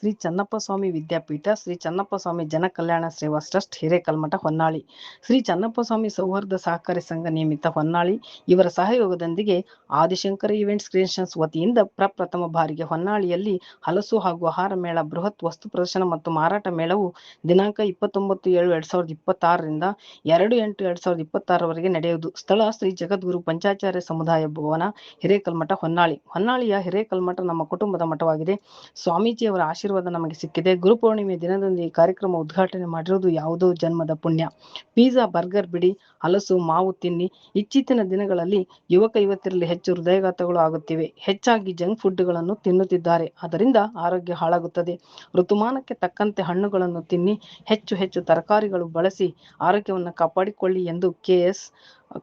ಶ್ರೀ ಚನ್ನಪ್ಪ ಸ್ವಾಮಿ ವಿದ್ಯಾಪೀಠ, ಶ್ರೀ ಚನ್ನಪ್ಪ ಸ್ವಾಮಿ ಜನಕಲ್ಯಾಣ ಸೇವಾ ಟ್ರಸ್ಟ್, ಹಿರೇಕಲ್ಮಠ, ಹೊನ್ನಾಳಿ, ಶ್ರೀ ಚನ್ನಪ್ಪ ಸ್ವಾಮಿ ಸೌಹಾರ್ದ ಸಹಕಾರಿ ಸಂಘ ನಿಯಮಿತ ಹೊನ್ನಾಳಿ ಇವರ ಸಹಯೋಗದೊಂದಿಗೆ ಆದಿಶಂಕರ ಈವೆಂಟ್ಸ್ ಕ್ರಿಯೇಷನ್ಸ್ ವತಿಯಿಂದ ಪ್ರಪ್ರಥಮ ಬಾರಿಗೆ ಹೊನ್ನಾಳಿಯಲ್ಲಿ ಹಲಸು ಹಾಗೂ ಆಹಾರ ಮೇಳ, ಬೃಹತ್ ವಸ್ತು ಪ್ರದರ್ಶನ ಮತ್ತು ಮಾರಾಟ ಮೇಳವು ದಿನಾಂಕ 29/7/2026ರಿಂದ 2/8/2026 ನಡೆಯುವುದು. ಸ್ಥಳ ಶ್ರೀ ಜಗದ್ಗುರು ಪಂಚಾಚಾರ್ಯ ಸಮುದಾಯ ಭವನ, ಹಿರೇಕಲ್ಮಠ, ಹೊನ್ನಾಳಿ. ಹೊನ್ನಾಳಿಯ ಹಿರೇಕಲ್ಮಠ ನಮ್ಮ ಕುಟುಂಬದ ಮಠವಾಗಿದೆ. ಸ್ವಾಮೀಜಿಯವರ ಆಶೀರ್ವಾದ ನಮಗೆ ಸಿಕ್ಕಿದೆ. ಗುರುಪೂರ್ಣಿಮೆ ದಿನದಂದು ಈ ಕಾರ್ಯಕ್ರಮ ಉದ್ಘಾಟನೆ ಮಾಡಿರುವುದು ಯಾವುದೋ ಜನ್ಮದ ಪುಣ್ಯ. ಪಿಜ್ಜಾ, ಬರ್ಗರ್ ಬಿಡಿ, ಹಲಸು, ಮಾವು ತಿನ್ನಿ. ಇತ್ತೀಚಿನ ದಿನಗಳಲ್ಲಿ ಯುವತಿಯರಲ್ಲಿ ಹೆಚ್ಚು ಹೃದಯಾಘಾತಗಳು ಆಗುತ್ತಿವೆ. ಹೆಚ್ಚಾಗಿ ಜಂಕ್ ಫುಡ್ಗಳನ್ನು ತಿನ್ನುತ್ತಿದ್ದಾರೆ. ಅದರಿಂದ ಆರೋಗ್ಯ ಹಾಳಾಗುತ್ತದೆ. ಋತುಮಾನಕ್ಕೆ ತಕ್ಕಂತೆ ಹಣ್ಣುಗಳನ್ನು ತಿನ್ನಿ, ಹೆಚ್ಚು ಹೆಚ್ಚು ತರಕಾರಿಗಳು ಬಳಸಿ ಆರೋಗ್ಯವನ್ನು ಕಾಪಾಡಿಕೊಳ್ಳಿ ಎಂದು ಕೆ.ಎಸ್.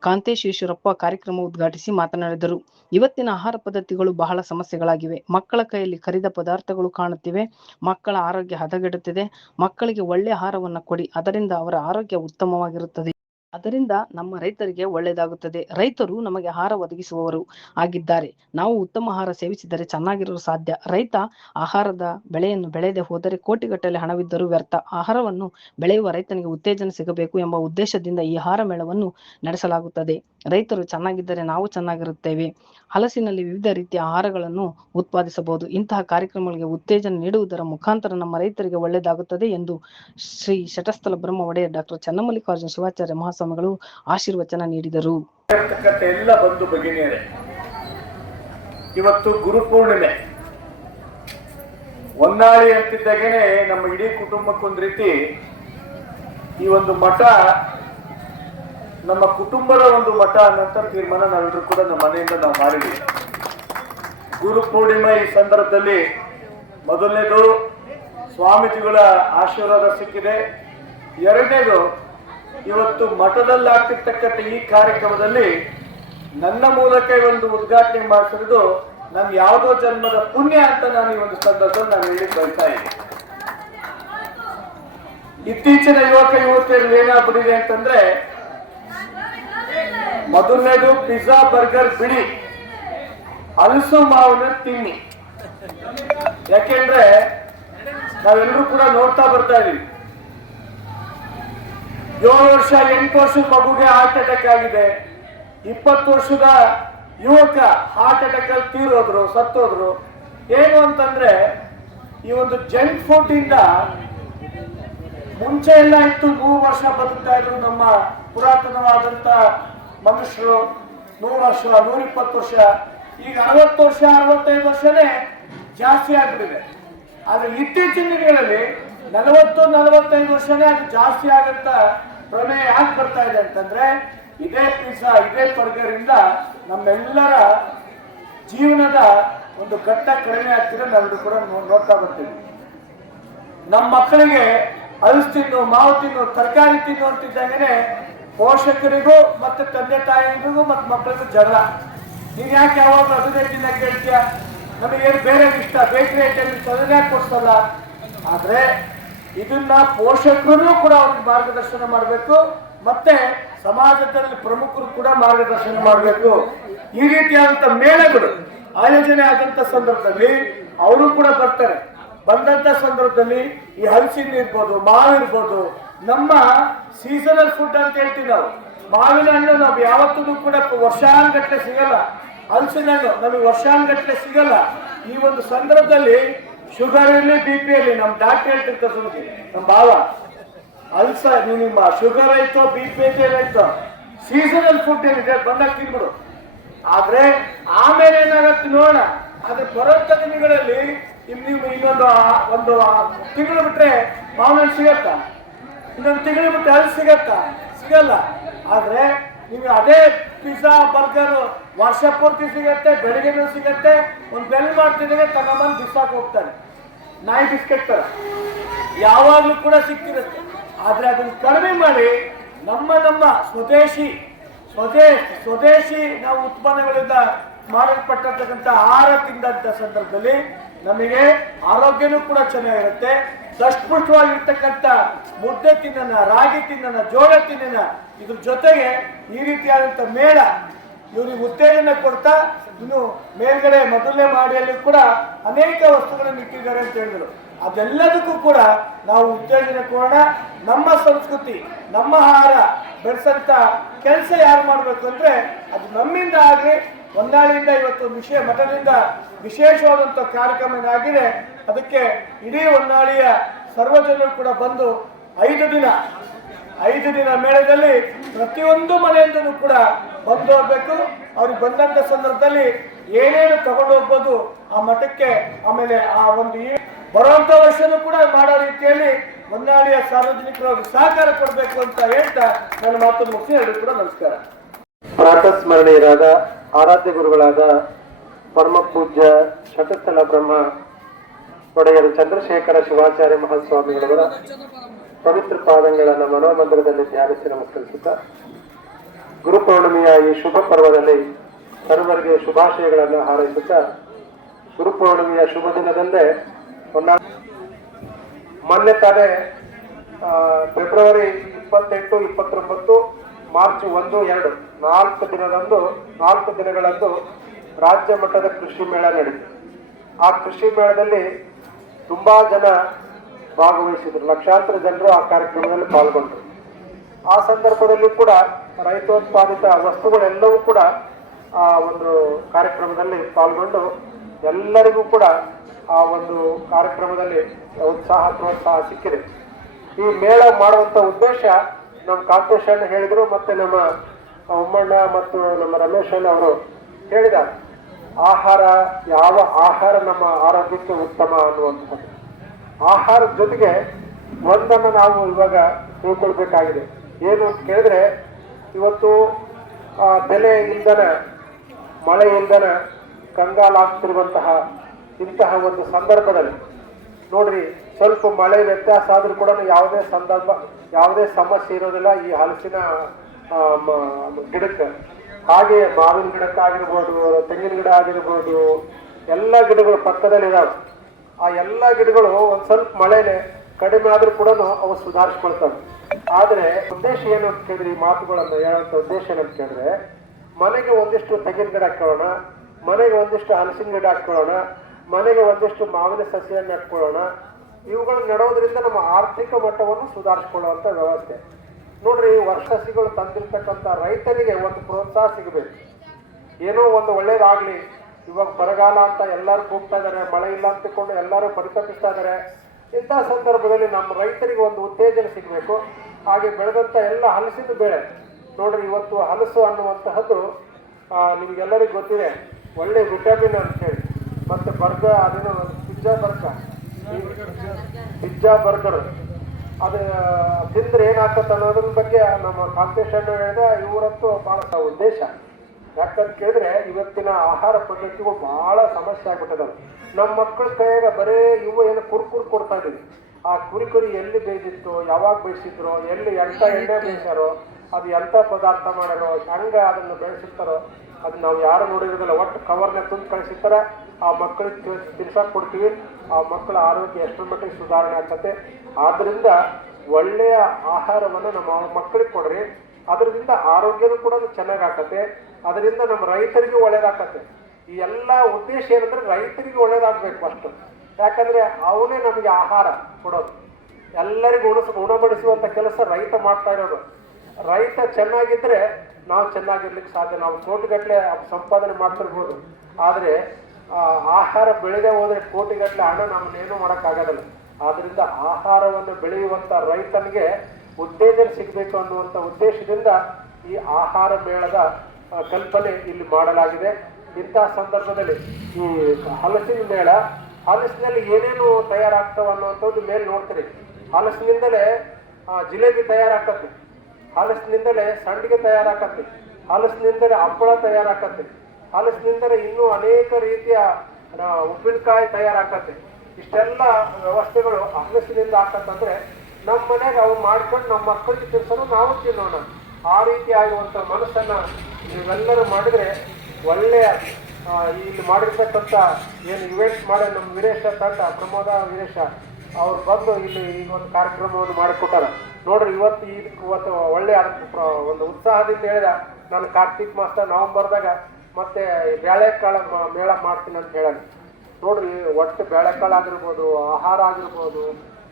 ಕಾಂತೇಶ್ ಈಶ್ವರಪ್ಪ ಕಾರ್ಯಕ್ರಮ ಉದ್ಘಾಟಿಸಿ ಮಾತನಾಡಿದರು. ಇವತ್ತಿನ ಆಹಾರ ಪದ್ಧತಿಗಳು ಬಹಳ ಸಮಸ್ಯೆಗಳಾಗಿವೆ. ಮಕ್ಕಳ ಕೈಯಲ್ಲಿ ಕರಿದ ಪದಾರ್ಥಗಳು ಕಾಣುತ್ತಿವೆ. ಮಕ್ಕಳ ಆರೋಗ್ಯ ಹದಗೆಡುತ್ತಿದೆ. ಮಕ್ಕಳಿಗೆ ಒಳ್ಳೆ ಆಹಾರವನ್ನು ಕೊಡಿ, ಅದರಿಂದ ಅವರ ಆರೋಗ್ಯ ಉತ್ತಮವಾಗಿರುತ್ತದೆ. ಅದರಿಂದ ನಮ್ಮ ರೈತರಿಗೆ ಒಳ್ಳೆಯದಾಗುತ್ತದೆ. ರೈತರು ನಮಗೆ ಆಹಾರ ಒದಗಿಸುವವರು ಆಗಿದ್ದಾರೆ. ನಾವು ಉತ್ತಮ ಆಹಾರ ಸೇವಿಸಿದರೆ ಚೆನ್ನಾಗಿರಲು ಸಾಧ್ಯ. ರೈತ ಆಹಾರದ ಬೆಳೆಯನ್ನು ಬೆಳೆಯದೆ ಹೋದರೆ ಕೋಟಿಗಟ್ಟಲೆ ಹಣವಿದ್ದರೂ ವ್ಯರ್ಥ. ಆಹಾರವನ್ನು ಬೆಳೆಯುವ ರೈತನಿಗೆ ಉತ್ತೇಜನ ಸಿಗಬೇಕು ಎಂಬ ಉದ್ದೇಶದಿಂದ ಈ ಆಹಾರ ಮೇಳವನ್ನು ನಡೆಸಲಾಗುತ್ತದೆ. ರೈತರು ಚೆನ್ನಾಗಿದ್ದರೆ ನಾವು ಚೆನ್ನಾಗಿರುತ್ತೇವೆ. ಹಲಸಿನಲ್ಲಿ ವಿವಿಧ ರೀತಿಯ ಆಹಾರಗಳನ್ನು ಉತ್ಪಾದಿಸಬಹುದು. ಇಂತಹ ಕಾರ್ಯಕ್ರಮಗಳಿಗೆ ಉತ್ತೇಜನ ನೀಡುವುದರ ಮುಖಾಂತರ ನಮ್ಮ ರೈತರಿಗೆ ಒಳ್ಳೆಯದಾಗುತ್ತದೆ ಎಂದು ಶ್ರೀ ಶಟಸ್ಥಲ ಬ್ರಹ್ಮ ಒಡೆಯರ್ ಡಾಕ್ಟರ್ ಚನ್ನಮಲ್ಲಿಕಾರ್ಜುನ ಶಿವಾಚಾರ್ಯ ಮಹಾಸ್ವಾಮಿಗಳು ಆಶೀರ್ವಚನ ನೀಡಿದರು. ಎಲ್ಲ ಬಂಧು ಭಗಿನಿಯರೇ, ಇವತ್ತು ಗುರುಪೂರ್ಣಿಮೆ. ಹೊನ್ನಾಳಿ ಅಂತಿದ್ದಾಗೇನೆ ನಮ್ಮ ಇಡೀ ಕುಟುಂಬಕ್ಕೊಂದು ರೀತಿ ಈ ಒಂದು ಮಠ ನಮ್ಮ ಕುಟುಂಬದ ಒಂದು ಮಠ ಅನ್ನೋಂಥ ತೀರ್ಮಾನ ನಾವೆಲ್ಲರೂ ಕೂಡ ನಮ್ಮ ಮನೆಯಿಂದ ನಾವು ಮಾಡಿದ್ದೀವಿ. ಗುರುಪೂರ್ಣಿಮೆ ಈ ಸಂದರ್ಭದಲ್ಲಿ ಮೊದಲನೇದು ಸ್ವಾಮೀಜಿಗಳ ಆಶೀರ್ವಾದ ಸಿಕ್ಕಿದೆ. ಎರಡನೇದು, ಇವತ್ತು ಮಠದಲ್ಲಿ ಆಗ್ತಿರ್ತಕ್ಕಂಥ ಈ ಕಾರ್ಯಕ್ರಮದಲ್ಲಿ ನನ್ನ ಮೂಲಕ ಒಂದು ಉದ್ಘಾಟನೆ ಮಾಡಿಸಿರೋದು ನನ್ನ ಯಾವುದೋ ಜನ್ಮದ ಪುಣ್ಯ ಅಂತ ನಾನು ಈ ಒಂದು ಸಂದರ್ಭದಲ್ಲಿ ನಾನು ಹೇಳಿ ಬಯಸ್ತಾ ಇದ್ದೀನಿ. ಇತ್ತೀಚಿನ ಯುವತಿಯರಲ್ಲಿ ಏನಾಗ್ಬಿಟ್ಟಿದೆ ಅಂತಂದ್ರೆ, ಮೊದಲನೇದು ಪಿಜ್ಜಾ, ಬರ್ಗರ್ ಬಿಡಿ, ಹಲಸು ಮಾವನ್ನ ತಿನ್ನಿ. ಯಾಕೆಂದ್ರೆ ನಾವೆಲ್ಲರೂ ಕೂಡ ನೋಡ್ತಾ ಬರ್ತಾ ಇದೀವಿ. 7 ವರ್ಷ 8 ವರ್ಷದ ಮಗುಗೆ ಹಾರ್ಟ್ ಅಟ್ಯಾಕ್ ಆಗಿದೆ. 20 ವರ್ಷದ ಯುವಕ ಹಾರ್ಟ್ ಅಟ್ಯಾಕ್ ಅಲ್ಲಿ ತೀರೋದ್ರು, ಸತ್ತೋದ್ರು. ಏನು ಅಂತಂದ್ರೆ ಈ ಒಂದು ಜಂಕ್ ಫುಡ್ ಇಂದ ಮುಂಚೆ ಎಲ್ಲ ಇತ್ತು 100 ವರ್ಷ ಬದುಕ್ತಾ ಇದ್ರು ನಮ್ಮ ಪುರಾತನವಾದಂತ ಮನುಷ್ಯರು. 100 ವರ್ಷ 120 ವರ್ಷ, ಈಗ 60 ವರ್ಷ 65 ವರ್ಷನೇ ಜಾಸ್ತಿ ಆಗ್ಬಿಟ್ಟಿದೆ. ಆದ್ರೆ ಇತ್ತೀಚಿನ ದಿನಗಳಲ್ಲಿ 40-45 ವರ್ಷನೇ ಅದು ಜಾಸ್ತಿ ಆಗಂತ ಪ್ರಮೇಯ ಯಾಕೆ ಬರ್ತಾ ಇದೆ ಅಂತಂದ್ರೆ, ಇದೇ ಪಿಜ್ಜಾ, ಇದೇ ಬರ್ಗರ್ ಇಂದ ನಮ್ಮೆಲ್ಲರ ಜೀವನದ ಒಂದು ಘಟ್ಟ ಕಡಿಮೆ ಆಗ್ತಿರೋ ನಾವೆಲ್ಲರೂ ಕೂಡ ನೋಡ್ತಾ ಬರ್ತೀವಿ. ನಮ್ಮ ಮಕ್ಕಳಿಗೆ ಹಲಸು ತಿನ್ನು, ಮಾವು ತಿನ್ನು, ತರಕಾರಿ ತಿನ್ನು ಅಂತಿದ್ದಾಗೇನೆ ಪೋಷಕರಿಗೂ ಮತ್ತೆ ತಂದೆ ತಾಯಿಗೂ ಮತ್ತೆ ಮಕ್ಕಳಿಗೂ ಜಗಳ. ನೀನ್ ಯಾಕೆ ಯಾವಾಗ ಅದನ್ನೇ ತಿನ್ನಕ್ಕೆ ಹೇಳ್ತೀಯ, ನಮಗೇನು ಬೇರೆ ಇಷ್ಟ, ಬೇಕರಿ ಐಟಮ್ ಅದನ್ನೇ ಕೊಡ್ಸಲ್ಲ. ಆದ್ರೆ ಇದನ್ನ ಪೋಷಕರು ಕೂಡ ಅವ್ರಿಗೆ ಮಾರ್ಗದರ್ಶನ ಮಾಡಬೇಕು, ಮತ್ತೆ ಸಮಾಜದಲ್ಲಿ ಪ್ರಮುಖರು ಕೂಡ ಮಾರ್ಗದರ್ಶನ ಮಾಡಬೇಕು. ಈ ರೀತಿಯಾದಂತ ಮೇಳಗಳು ಆಯೋಜನೆ ಆದಂತ ಸಂದರ್ಭದಲ್ಲಿ ಅವರು ಕೂಡ ಬರ್ತಾರೆ. ಬಂದಂತ ಸಂದರ್ಭದಲ್ಲಿ ಈ ಹಲಸಿನ ಇರ್ಬೋದು, ಮಾವಿರ್ಬೋದು, ನಮ್ಮ ಸೀಸನಲ್ ಫುಡ್ ಅಂತ ಹೇಳ್ತೀವಿ ನಾವು. ಮಾವಿನ ಹಣ್ಣು ನಾವು ಯಾವತ್ತೂ ಕೂಡ ವರ್ಷಾನುಗಟ್ಟಲೆ ಸಿಗಲ್ಲ. ಹಲಸಿನ ಹಣ್ಣು ನಮಗೆ ವರ್ಷಾನುಗಟ್ಟಲೆ ಸಿಗಲ್ಲ. ಈ ಒಂದು ಸಂದರ್ಭದಲ್ಲಿ ಶುಗರ್ ಇರಲಿ, BP ಇರಲಿ, ನಮ್ ಡಾಕ್ಟರ್ ಹೇಳ್ತಿರ್ತಾರೆ ನಮ್ಮ ಭಾವ, ಅಲ್ಸ ನಿಮ್ಮ ಶುಗರ್ ಆಯ್ತೋ, BP ಐತೋ, ಸೀಸನಲ್ ಫುಡ್ ಏನಿದೆ ಬಂದಾಗ ತಿನ್ಬಿಡು. ಆದ್ರೆ ಆಮೇಲೆ ಏನಾಗತ್ತೆ ನೋಡೋಣ. ಆದ್ರೆ ಬರೋಂಥ ದಿನಗಳಲ್ಲಿ ನೀವು ಒಂದು ತಿಂಗಳು ಬಿಟ್ರೆ ಮಾವಿನ ಹಣ್ಣು ಸಿಗತ್ತಾ? ಇನ್ನೊಂದು ತಿಂಗಳು ಬಿಟ್ಟರೆ ಹಲ್ಲು ಸಿಗತ್ತಾ? ಸಿಗಲ್ಲ. ಆದ್ರೆ ನೀವು ಅದೇ ಪಿಜ್ಜಾ, ಬರ್ಗರ್ ವರ್ಷ ಪೂರ್ತಿ ಸಿಗತ್ತೆ, ಬೆಳಿಗ್ಗೆನೂ ಸಿಗತ್ತೆ. ಒಂದು ಬೆಲ್ ಮಾಡ್ತಿದ್ರೆ ತಗೊಂಬಂದು ಬಿಸಾಕ್ ಹೋಗ್ತಾರೆ. ನಾಯಿ ಬಿಸ್ಕೆಟ್ ತರ ಯಾವಾಗ್ಲೂ ಕೂಡ ಸಿಕ್ತಿರುತ್ತೆ. ಆದ್ರೆ ಅದನ್ನ ಕಡಿಮೆ ಮಾಡಿ ನಮ್ಮ ಸ್ವದೇಶಿ ನಾವು ಉತ್ಪನ್ನಗಳಿಂದ ಮಾಡಲ್ಪಟ್ಟಿರ್ತಕ್ಕಂಥ ಆಹಾರ ತಿಂದಂತ ಸಂದರ್ಭದಲ್ಲಿ ನಮಗೆ ಆರೋಗ್ಯನೂ ಕೂಡ ಚೆನ್ನಾಗಿರುತ್ತೆ. ದಷ್ಟಪುಷ್ಟವಾಗಿರ್ತಕ್ಕಂಥ ಮುದ್ದೆ ತಿನ್ನೋಣ, ರಾಗಿ ತಿನ್ನೋಣ, ಜೋಳ ತಿನ್ನೋಣ. ಇದ್ರ ಜೊತೆಗೆ ಈ ರೀತಿಯಾದಂಥ ಮೇಳ ಇವ್ರಿಗೆ ಉತ್ತೇಜನ ಕೊಡ್ತಾ ಇನ್ನು ಮೇಲ್ಗಡೆ ಮೊದಲನೇ ಮಾಡಿಯಲ್ಲಿ ಕೂಡ ಅನೇಕ ವಸ್ತುಗಳನ್ನು ಇಟ್ಟಿದ್ದಾರೆ ಅಂತ ಹೇಳಿದರು. ಅದೆಲ್ಲದಕ್ಕೂ ಕೂಡ ನಾವು ಉತ್ತೇಜನ ಕೊಡೋಣ. ನಮ್ಮ ಸಂಸ್ಕೃತಿ, ನಮ್ಮ ಆಹಾರ ಬೆಳೆಸಂತ ಕೆಲಸ ಯಾರು ಮಾಡಬೇಕು ಅಂದ್ರೆ ಅದು ನಮ್ಮಿಂದ ಆಗಲಿ. ಹೊನ್ನಾಳಿಯಿಂದ ಇವತ್ತು ಮಠದಿಂದ ವಿಶೇಷವಾದಂಥ ಕಾರ್ಯಕ್ರಮ ಆಗಿದೆ. ಅದಕ್ಕೆ ಇಡೀ ಹೊನ್ನಾಳಿಯ ಸರ್ವಜನರು ಕೂಡ ಬಂದು 5 ದಿನ ಮೇಳದಲ್ಲಿ ಪ್ರತಿಯೊಂದು ಮನೆಯಿಂದಲೂ ಕೂಡ ಬಂದು ಹೋಗ್ಬೇಕು. ಅವ್ರಿಗೆ ಬಂದಂಥ ಸಂದರ್ಭದಲ್ಲಿ ಏನೇನು ತಗೊಂಡು ಹೋಗ್ಬೋದು ಆ ಮಠಕ್ಕೆ. ಆಮೇಲೆ ಆ ಒಂದು ಬರುವಂತ ವರ್ಷನೂ ಕೂಡ ಮಾಡೋ ರೀತಿಯಲ್ಲಿ ಹೊನ್ನಾಳಿಯ ಸಾರ್ವಜನಿಕರು ಸಹಕಾರ ಕೊಡಬೇಕು ಅಂತ ಹೇಳ್ತಾ ನನ್ನ ಮಾತನ್ನು ಮುಗಿಸಿ ಎಲ್ಲರೂ ಕೂಡ ನಮಸ್ಕಾರ. ಪ್ರಾತಸ್ಮರಣೀಯರಾದ ಆರಾಧ್ಯ ಗುರುಗಳಾದ ಪರಮ ಪೂಜ್ಯ ಶತಸ್ಥಲ ಬ್ರಹ್ಮ ಒಡೆಯರು ಚಂದ್ರಶೇಖರ ಶಿವಾಚಾರ್ಯ ಮಹಾಸ್ವಾಮಿಗಳವರ ಪವಿತ್ರ ಪಾದಂಗಳನ್ನು ಮನೋಮಂದಿರದಲ್ಲಿ ಧ್ಯಾನಿಸಿ ನಮಸ್ಕರಿಸುತ್ತಾ, ಗುರುಪೌರ್ಣಿಮೆಯ ಈ ಶುಭ ಪರ್ವದಲ್ಲಿ ಸರ್ವರಿಗೆ ಶುಭಾಶಯಗಳನ್ನು ಹಾರೈಸುತ್ತಾ, ಗುರುಪೌರ್ಣಿಮೆಯ ಶುಭ ದಿನದಲ್ಲೇ ಮೊನ್ನೆ ತಾನೇ ಫೆಬ್ರವರಿ 28, 29, ಮಾರ್ಚ್ 1, 2 4 ದಿನಗಳಂದು ರಾಜ್ಯ ಮಟ್ಟದ ಕೃಷಿ ಮೇಳ ನಡೆಯಿತು. ಆ ಕೃಷಿ ಮೇಳದಲ್ಲಿ ತುಂಬಾ ಜನ ಭಾಗವಹಿಸಿದ್ರು. ಲಕ್ಷಾಂತರ ಜನರು ಆ ಕಾರ್ಯಕ್ರಮದಲ್ಲಿ ಪಾಲ್ಗೊಂಡ್ರು. ಆ ಸಂದರ್ಭದಲ್ಲಿ ಕೂಡ ರೈತೋತ್ಪಾದಿತ ವಸ್ತುಗಳೆಲ್ಲವೂ ಕೂಡ ಆ ಒಂದು ಕಾರ್ಯಕ್ರಮದಲ್ಲಿ ಪಾಲ್ಗೊಂಡು ಎಲ್ಲರಿಗೂ ಕೂಡ ಆ ಒಂದು ಕಾರ್ಯಕ್ರಮದಲ್ಲಿ ಪ್ರೋತ್ಸಾಹ ಸಿಕ್ಕಿದೆ. ಈ ಮೇಳ ಮಾಡುವಂತ ಉದ್ದೇಶ ನಮ್ಮ ಕಾಂತೇಶಣ್ಣ ಹೇಳಿದ್ರು, ಮತ್ತೆ ನಮ್ಮ ಉಮ್ಮಣ್ಣ ಮತ್ತು ನಮ್ಮ ರಮೇಶ್ ಅವರು ಹೇಳಿದ್ದಾರೆ. ಯಾವ ಆಹಾರ ನಮ್ಮ ಆರೋಗ್ಯಕ್ಕೆ ಉತ್ತಮ ಅನ್ನುವಂಥದ್ದು. ಆಹಾರದ ಜೊತೆಗೆ ಒಂದನ್ನು ನಾವು ಇವಾಗ ತಿಳ್ಕೊಳ್ಬೇಕಾಗಿದೆ. ಏನು ಅಂತ ಕೇಳಿದ್ರೆ, ಇವತ್ತು ಬೆಲೆ ಇಲ್ದನ, ಮಳೆ ಇಲ್ದನ ಕಂಗಾಲಾಗ್ತಿರುವಂತಹ ಇಂತಹ ಒಂದು ಸಂದರ್ಭದಲ್ಲಿ ನೋಡ್ರಿ, ಸ್ವಲ್ಪ ಮಳೆ ವ್ಯತ್ಯಾಸ ಆದ್ರೂ ಕೂಡ ಯಾವುದೇ ಸಮಸ್ಯೆ ಇರೋದಿಲ್ಲ ಈ ಹಲಸಿನ ಗಿಡಕ್ಕೆ. ಹಾಗೆ ಮಾವಿನ ಗಿಡಕ್ಕಾಗಿರ್ಬೋದು, ತೆಂಗಿನ ಗಿಡ ಆಗಿರ್ಬೋದು, ಎಲ್ಲ ಗಿಡಗಳು ಪಕ್ಕದಲ್ಲಿ ಇದಾವೆ. ಆ ಎಲ್ಲ ಗಿಡಗಳು ಒಂದ್ ಸ್ವಲ್ಪ ಮಳೆನೆ ಕಡಿಮೆ ಆದ್ರೂ ಕೂಡ ಅವು ಸುಧಾರಿಸ್ಕೊಳ್ತವೆ. ಆದ್ರೆ ಉದ್ದೇಶ ಏನು ಅಂತ ಕೇಳಿದ್ರೆ, ಈ ಮಾತುಗಳನ್ನು ಹೇಳುವಂತ ಉದ್ದೇಶ ಏನಂತ ಕೇಳಿದ್ರೆ, ಮನೆಗೆ ಒಂದಿಷ್ಟು ತೆಂಗಿನ ಗಿಡ ಹಾಕೊಳ್ಳೋಣ, ಮನೆಗೆ ಒಂದಿಷ್ಟು ಹಲಸಿನ ಗಿಡ ಹಾಕೊಳ್ಳೋಣ, ಮನೆಗೆ ಒಂದಿಷ್ಟು ಮಾವಿನ ಸಸಿಯನ್ನು ಹಾಕೊಳ್ಳೋಣ. ಇವುಗಳನ್ನ ನೆಡೋದ್ರಿಂದ ನಮ್ಮ ಆರ್ಥಿಕ ಮಟ್ಟವನ್ನು ಸುಧಾರಿಸ್ಕೊಳ್ಳುವಂತ ವ್ಯವಸ್ಥೆ. ನೋಡ್ರಿ, ವರ್ಷಸಿಗಳು ತಂದಿರ್ತಕ್ಕಂಥ ರೈತರಿಗೆ ಒಂದು ಪ್ರೋತ್ಸಾಹ ಸಿಗಬೇಕು. ಏನೋ ಒಂದು ಒಳ್ಳೇದಾಗ್ಲಿ. ಇವಾಗ ಬರಗಾಲ ಅಂತ ಎಲ್ಲರೂ ಕೂಗ್ತಾ ಇದ್ದಾರೆ, ಮಳೆ ಇಲ್ಲ ಅಂತಕೊಂಡು ಎಲ್ಲರೂ ಪರಿತಪಿಸ್ತಾ ಇದ್ದಾರೆ. ಇಂತಹ ಸಂದರ್ಭದಲ್ಲಿ ನಮ್ಮ ರೈತರಿಗೆ ಒಂದು ಉತ್ತೇಜನ ಸಿಗಬೇಕು. ಹಾಗೆ ಬೆಳೆದಂಥ ಎಲ್ಲ ಹಲಸಿನ ಬೆಳೆ ನೋಡ್ರಿ, ಇವತ್ತು ಹಲಸು ಅನ್ನುವಂತಹದ್ದು ನಿಮ್ಗೆಲ್ಲರಿಗೂ ಗೊತ್ತಿದೆ, ಒಳ್ಳೆ ವಿಟಮಿನ್ ಅಂತ ಹೇಳಿ. ಮತ್ತೆ ಅದೇನು ಪಿಜ್ಜಾ ಬರ್ಗರ್ ಅದು ತಿಂದ್ರೆ ಏನಾಗ್ತದೆ ಅನ್ನೋದ್ರ ಬಗ್ಗೆ ನಮ್ಮ ಕಾಂತೇಶಣ್ಣ ಹೇಳಿದ. ಇವರಂತೂ ಬಹಳ ಉದ್ದೇಶ. ಯಾಕಂತ ಕೇಳಿದ್ರೆ, ಇವತ್ತಿನ ಆಹಾರ ಪದ್ಧತಿಗಳು ಬಹಳ ಸಮಸ್ಯೆ ಆಗ್ಬಿಟ್ಟದ. ನಮ್ಮ ಮಕ್ಕಳ ಕೈಯಾಗ ಬರೇ ಏನು ಕುರ್ಕುರ್ ಕೊಡ್ತಾ ಇದೀವಿ. ಆ ಕುರಿ ಎಲ್ಲಿ ಬೇಯಿಸಿತ್ತು, ಯಾವಾಗ ಬೇಯಿಸಿದ್ರು, ಎಲ್ಲಿ ಎಂತ ಎಣ್ಣೆ ಬೇಯಿಸ್ಯಾರೋ, ಅದು ಎಂತ ಪದಾರ್ಥ ಮಾಡ್ಯಾರೋ, ಹೆಂಗ ಅದನ್ನು ಬೆಳೆಸಿರ್ತಾರೋ ಅದು ನಾವು ಯಾರು ನೋಡಿರೋದಿಲ್ಲ. ಒಟ್ಟು ಕವರ್ನ ತುಂಬಿ ಕಳಿಸಿರ್ತಾರೆ, ಆ ಮಕ್ಕಳಿಗೆ ತಿನ್ಸಕ್ ಕೊಡ್ತೀವಿ. ಆ ಮಕ್ಕಳ ಆರೋಗ್ಯ ಎಷ್ಟರ ಮಟ್ಟಿಗೆ ಸುಧಾರಣೆ ಆಗ್ತದೆ. ಆದ್ರಿಂದ ಒಳ್ಳೆಯ ಆಹಾರವನ್ನು ನಮ್ಮ ಮಕ್ಕಳಿಗೆ ಕೊಡ್ರಿ. ಅದರಿಂದ ಆರೋಗ್ಯನೂ ಕೂಡ ಚೆನ್ನಾಗಿ ಆಗ್ತದೆ. ಅದರಿಂದ ನಮ್ಮ ರೈತರಿಗೂ ಒಳ್ಳೇದಾಗತ್ತೆ. ಈ ಎಲ್ಲ ಉದ್ದೇಶ ಏನಂದ್ರೆ ರೈತರಿಗೆ ಒಳ್ಳೇದಾಗಬೇಕು ಫಸ್ಟ್. ಯಾಕಂದ್ರೆ ಅವನೇ ನಮಗೆ ಆಹಾರ ಕೊಡೋದು. ಎಲ್ಲರಿಗೂ ಉಣಬಡಿಸುವಂತ ಕೆಲಸ ರೈತ ಮಾಡ್ತಾ ಇರೋದು. ರೈತ ಚೆನ್ನಾಗಿದ್ರೆ ನಾವು ಚೆನ್ನಾಗಿರ್ಲಿಕ್ಕೆ ಸಾಧ್ಯ. ನಾವು ಕೋಟಿಗಟ್ಟಲೆ ಸಂಪಾದನೆ ಮಾಡ್ತಿರ್ಬೋದು, ಆದ್ರೆ ಆಹಾರ ಬೆಳೆದೇ ಹೋದ್ರೆ ಕೋಟಿಗಟ್ಟಲೆ ಹಣ ನಮ್ಮನ್ನೇನು ಮಾಡೋಕ್ಕಾಗೋದಿಲ್ಲ. ಆದ್ರಿಂದ ಆಹಾರವನ್ನು ಬೆಳೆಯುವಂತ ರೈತನಿಗೆ ಉತ್ತೇಜನ ಸಿಗಬೇಕು ಅನ್ನುವಂಥ ಉದ್ದೇಶದಿಂದ ಈ ಆಹಾರ ಮೇಳದ ಕಲ್ಪನೆ ಇಲ್ಲಿ ಮಾಡಲಾಗಿದೆ. ಇಂತಹ ಸಂದರ್ಭದಲ್ಲಿ ಈ ಹಲಸಿನ ಮೇಳ, ಹಲಸಿನಲ್ಲಿ ಏನೇನು ತಯಾರಾಗ್ತಾವ ಅನ್ನುವಂಥದ್ದು ಮೇಲೆ ನೋಡ್ತೀರಿ. ಹಲಸಿನಿಂದಲೇ ಜಿಲೇಬಿ ತಯಾರಾಕತ್ತೆ, ಹಲಸಿನಿಂದಲೇ ಸಂಡಿಗೆ ತಯಾರಾಕತ್ತೆ, ಹಲಸಿನಿಂದಲೇ ಹಪ್ಪಳ ತಯಾರಾಕತ್ತೆ, ಹಲಸಿನಿಂದಲೇ ಇನ್ನೂ ಅನೇಕ ರೀತಿಯ ಉಪ್ಪಿನಕಾಯಿ ತಯಾರಾಕತ್ತೆ. ಇಷ್ಟೆಲ್ಲ ವ್ಯವಸ್ಥೆಗಳು ಹಲಸಿನಿಂದ ಆಕತ್ತಂದ್ರೆ ನಮ್ಮ ಮನೆಗೆ ಅವು ಮಾಡ್ಕೊಂಡು ನಮ್ಮ ಮಕ್ಕಳಿಗೆ ತಿನ್ಸೋಣ, ನಾವು ತಿನ್ನೋಣ. ಆ ರೀತಿ ಆಗಿರುವಂಥ ಮನಸ್ಸನ್ನ ನೀವೆಲ್ಲರೂ ಮಾಡಿದ್ರೆ ಒಳ್ಳೆಯ ಇಲ್ಲಿ ಮಾಡಿರ್ತಕ್ಕಂಥ ಏನು ಇವೆಂಟ್ ಮಾಡಿ ನಮ್ಮ ವೀರೇಶ ತಂಡ, ಪ್ರಮೋದ ವೀರೇಶ ಅವ್ರು ಬಂದು ಇಲ್ಲಿ ಈಗ ಒಂದು ಕಾರ್ಯಕ್ರಮವನ್ನು ಮಾಡಿಕೊಟ್ಟಾರ. ನೋಡ್ರಿ, ಇವತ್ತು ಒಳ್ಳೆಯ ಒಂದು ಉತ್ಸಾಹದಿಂದ ಹೇಳಿದ. ನಾನು ಕಾರ್ತಿಕ್ ಮಾಸ ನವೆಂಬರ್ದಾಗ ಮತ್ತೆ ಬೇಳೆಕಾಳ ಮೇಳ ಮಾಡ್ತೀನಿ ಅಂತ ಹೇಳೋಣ. ನೋಡ್ರಿ, ಒಟ್ಟು ಬೇಳೆಕಾಳು ಆಗಿರ್ಬೋದು, ಆಹಾರ ಆಗಿರ್ಬೋದು,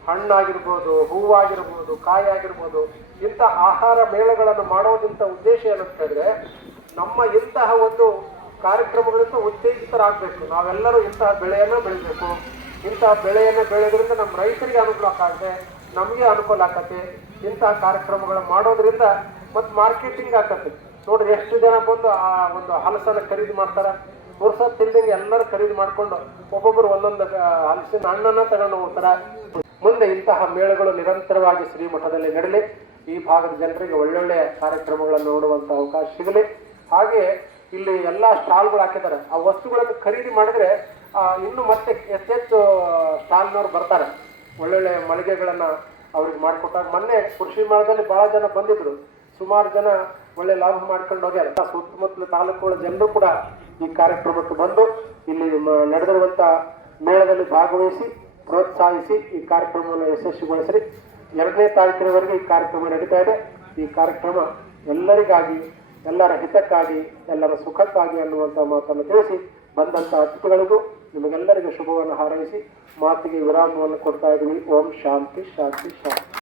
ಹಣ್ಣಾಗಿರ್ಬೋದು, ಹೂವಾಗಿರ್ಬೋದು, ಕಾಯಿ ಆಗಿರ್ಬೋದು, ಇಂಥ ಆಹಾರ ಮೇಳಗಳನ್ನು ಮಾಡೋದಂಥ ಉದ್ದೇಶ ಏನಂತ ಹೇಳಿದ್ರೆ, ನಮ್ಮ ಇಂತಹ ಒಂದು ಕಾರ್ಯಕ್ರಮಗಳಿಂದ ಉತ್ತೇಜಿತರಾಗಬೇಕು. ನಾವೆಲ್ಲರೂ ಇಂತಹ ಬೆಳೆಯನ್ನು ಬೆಳಿಬೇಕು. ಇಂತಹ ಬೆಳೆಯನ್ನು ಬೆಳೆಯೋದ್ರಿಂದ ನಮ್ಮ ರೈತರಿಗೆ ಅನುಕೂಲ ಆಗತ್ತೆ, ನಮಗೆ ಅನುಕೂಲ ಆಗತ್ತೆ. ಇಂತಹ ಕಾರ್ಯಕ್ರಮಗಳನ್ನು ಮಾಡೋದ್ರಿಂದ ಮತ್ತು ಮಾರ್ಕೆಟಿಂಗ್ ಆಗತ್ತೆ. ನೋಡ್ರಿ, ಎಷ್ಟು ಜನ ಬಂದು ಆ ಒಂದು ಹಲಸನ್ನು ಖರೀದಿ ಮಾಡ್ತಾರೆ. ತಿಂಡಿಗೆ ಎಲ್ಲರೂ ಖರೀದಿ ಮಾಡಿಕೊಂಡು ಒಬ್ಬೊಬ್ಬರು ಒಂದೊಂದು ಹಲಸಿನ ಹಣ್ಣನ್ನು ತಗೊಂಡು ಹೋಗ್ತಾರೆ. ಮುಂದೆ ಇಂತಹ ಮೇಳಗಳು ನಿರಂತರವಾಗಿ ಶ್ರೀಮಠದಲ್ಲಿ ನಡೆಯಲಿ. ಈ ಭಾಗದ ಜನರಿಗೆ ಒಳ್ಳೊಳ್ಳೆಯ ಕಾರ್ಯಕ್ರಮಗಳನ್ನು ನೋಡುವಂಥ ಅವಕಾಶ ಸಿಗಲಿ. ಹಾಗೆ ಇಲ್ಲಿ ಎಲ್ಲ ಸ್ಟಾಲ್ಗಳು ಹಾಕಿದ್ದಾರೆ. ಆ ವಸ್ತುಗಳನ್ನು ಖರೀದಿ ಮಾಡಿದ್ರೆ ಇನ್ನು ಮತ್ತೆ ಹೆಚ್ಚೆಚ್ಚು ಸ್ಟಾಲ್ನವ್ರು ಬರ್ತಾರೆ. ಒಳ್ಳೊಳ್ಳೆ ಮಳಿಗೆಗಳನ್ನು ಅವ್ರಿಗೆ ಮಾಡಿಕೊಟ್ಟಾಗ ಮೊನ್ನೆ ಕೃಷಿ ಮೇಳದಲ್ಲಿ ಭಾಳ ಜನ ಬಂದಿದ್ರು. ಸುಮಾರು ಜನ ಒಳ್ಳೆ ಲಾಭ ಮಾಡ್ಕೊಂಡು ಹೋಗ್ಯಾರ. ಸುತ್ತಮುತ್ತಲ ತಾಲೂಕುಗಳ ಜನರು ಕೂಡ ಈ ಕಾರ್ಯಕ್ರಮಕ್ಕೆ ಬಂದು ಇಲ್ಲಿ ನಡೆದಿರುವಂಥ ಮೇಳದಲ್ಲಿ ಭಾಗವಹಿಸಿ ಪ್ರೋತ್ಸಾಹಿಸಿ ಈ ಕಾರ್ಯಕ್ರಮವನ್ನು ಯಶಸ್ವಿಗೊಳಿಸಿ. 2ನೇ ತಾರೀಕಿನವರೆಗೆ ಈ ಕಾರ್ಯಕ್ರಮ ನಡೀತಾ ಇದೆ. ಈ ಕಾರ್ಯಕ್ರಮ ಎಲ್ಲರಿಗಾಗಿ, ಎಲ್ಲರ ಹಿತಕ್ಕಾಗಿ, ಎಲ್ಲರ ಸುಖಕ್ಕಾಗಿ ಅನ್ನುವಂಥ ಮಾತನ್ನು ತಿಳಿಸಿ ಬಂದಂಥ ಅತಿಥಿಗಳಿಗೂ ನಿಮಗೆಲ್ಲರಿಗೂ ಶುಭವನ್ನು ಹಾರೈಸಿ ಮಾತಿಗೆ ವಿರಾಮವನ್ನು ಕೊಡ್ತಾ ಇದ್ದೀವಿ. ಓಂ ಶಾಂತಿ ಶಾಂತಿ ಶಾಂತಿ.